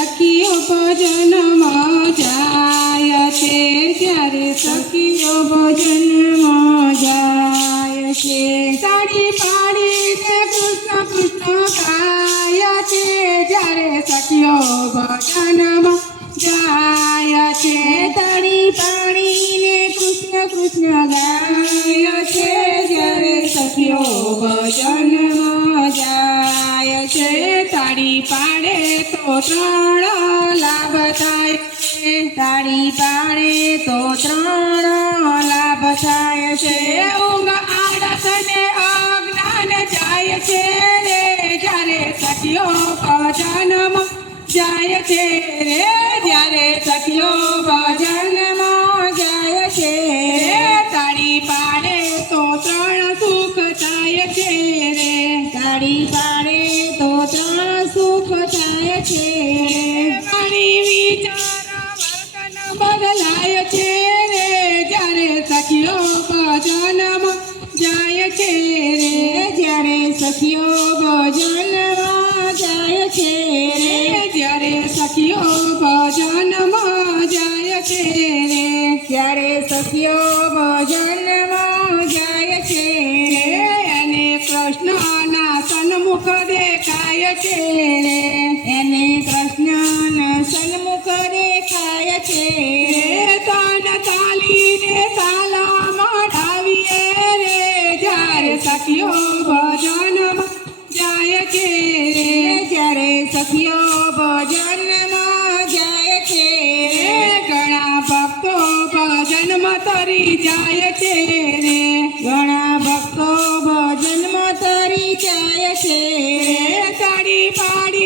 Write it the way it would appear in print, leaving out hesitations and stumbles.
સખીઓ ભજનમાં જાય છે, જ્યારે સખીઓ ભજનમાં જાય છે. તાળી પાડીને કૃષ્ણ કૃષ્ણ ગાય છે, જ્યારે સખીઓ ભજનમાં જાય છે. તાળી પાડીને કૃષ્ણ કૃષ્ણ ગાય છે, જ્યારે સખીઓ ભજનમાં જાય છે. તાળી પાડે તો ત્રણ લાભ થાય છે, તાળી પાડે તો ત્રણ લાભ થાય છે. ઊંઘ આળસ ને અજ્ઞાન જાય છે રે, જ્યારે સખીઓ ભજનમાં જાય છે રે, જ્યારે સખીઓ ભજનમાં જાય છે રે. તાળી પાડે તો ત્રણ સુખ થાય છે રે, તાળી પાડે તો ત્રણ સુખ થાય છે રે. મારી વિચાર વર્તન બદલાય છે રે, જ્યારે સખીઓ ભજનમાં જાય છે રે, જ્યારે સખીઓ ભજનમાં જાય છે રે, જ્યારે સખીઓ ભજનમાં જાય છે રે, ત્યારે સખીઓ ભજનમાં જાય છે રે. એને કૃષ્ણના સન્મુખ દેખાય છે રે, એને કૃષ્ણના સન્મુખ દેખાય છે રે. તાન તાલીને તાલામાં ઢાવીએ રે, જ્યારે સખીઓ ભજનમાં જાય છે રે, જ્યારે સખીઓ ભજનમાં જાય છે રે. ઘણા ભક્તો ભજનમાં તરી જાય છે રે, ઘણા ભક્તો ભજનમાં તરી જાય છે રે. તાળી પાડી